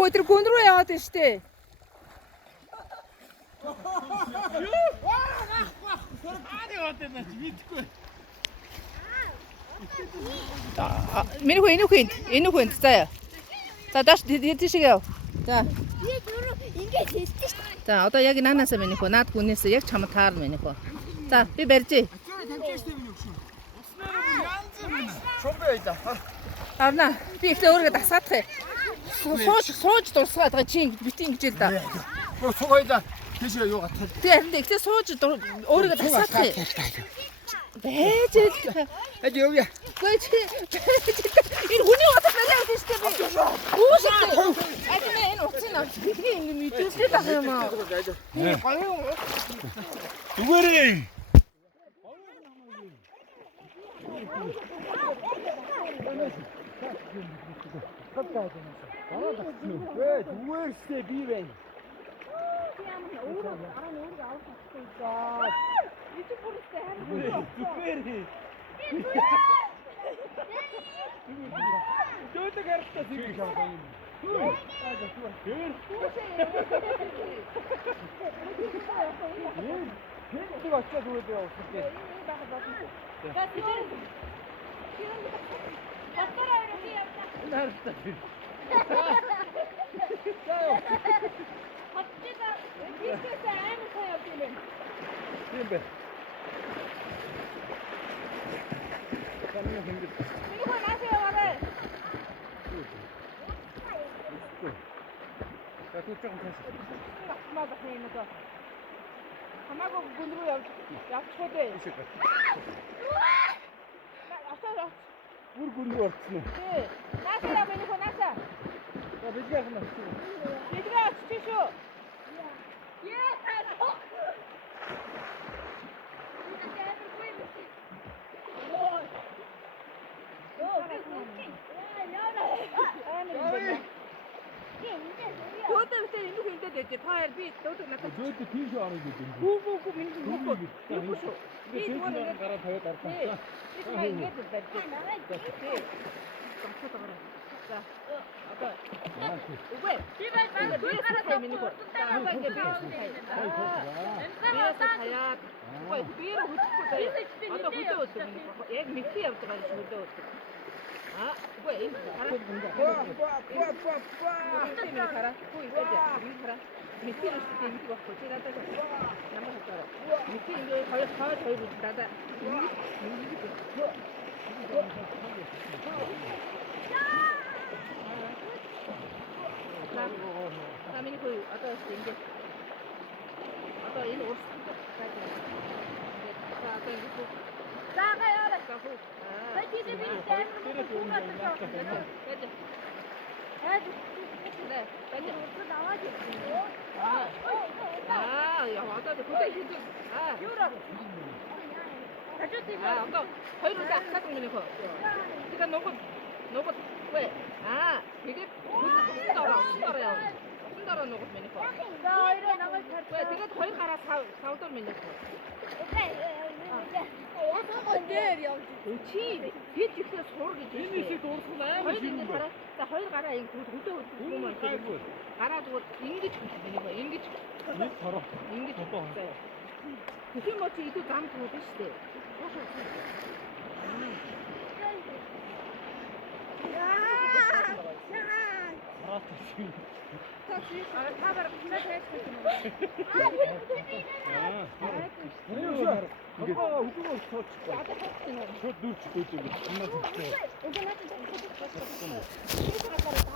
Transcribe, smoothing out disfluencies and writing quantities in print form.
Өдөр гүн рүү яваад байна штэ. Миний хөө энэ хүнд заяа. За даш тийшээ яв. За. Ингээд хэлсэн шүү дээ. За одоо яг наанасаа миний хөө наад хүнээс яг чамд таар миний хөө. За би барьжээ. Авна. Би ихлэ өөргөө дасгаадах юм. Сууж дурсгаад байгаа чи ингэж бити ингэж л да. Суугайлаа. Тийшээ юу гатал. Тэг харин ихлэ сууж өөргөө дасгаадах юм. Бэж л. Эд явъя. Гүй чи. Энэ хүний утас байлаа гэж тийм би. Үүсээ. Ажмаа энэ утсын авч бидний ингэ мэдүүлээд байгаа юм аа. Зүгээрээ. Зүгээрээ би байна. Зүгээрээ. Дөөдөг харагдаа зүг шаваа юм. Тэг очиад үедээ явуулчих. Хамаагүй гүн рүү явчихгүй дээ. Бүр гүн рүү орсон уу? Тий. Наасаа яа миний хөө наасаа. За бидгээ хана. Бидгээ очиж шүү. Дөөдөө битээ энэ хүнтэй дэж таяр би дөөдөө надад Дөөдөө тийш орно гэдэг юм. гүү миний нүгөө. Юу шүү. Би зүгээр гараа тавиад ардаа. би ингэж барьж. Гомцоод байгаа. За. Одоо. Үгүй. Би байна. Би гараад миний хөө. Одоо ингэ би. Хаяа. Үгүй би хөдөлгөхгүй байна. Одоо хөдөө. Яг мэдээ явж байгаа юм хөдөө. Үгүй энэ хараа. Энэ хараа. Үгүй энэ хараа. Мэдээ үстэй энэ баггүй. Тэр надад намайг хатаа. Мэдээ ингэ хоёр надад. Намайг хөө одоо ингэ. Одоо энэ урсгал байгаа. Одоо ингэ. Заагаа яараа. Бэтгий би дээр одоо хөдөө хийдэг. Юураа. Одоо хоёр удаа ахсаад юм нөхөө. Тэгээ ногод вэ? Тэгээд хөдөө ороо яа. Ороо ногод минь нөхөө. За хоёроо намайг Вэ тэгээд хоёр гараа савдор минь нөхөө. Дээр явж. Чи бид ихлээр суур гэж байна. Энэ их дуурах нь амар Хоёр ингэ хараа. За хоёр гараа ингэ хөдөө юм аа. Гараа зүгээр ингэж хэлсэн ингэж. нэг тарах. Ингэж заяа. Тэхим моч идүү зам тууд шүү дээ. Хабар надад хэлсэн юм. Ингээд хөгөө цоочихгүй. Шууд дүүрч дүүж юм. Уг нь надад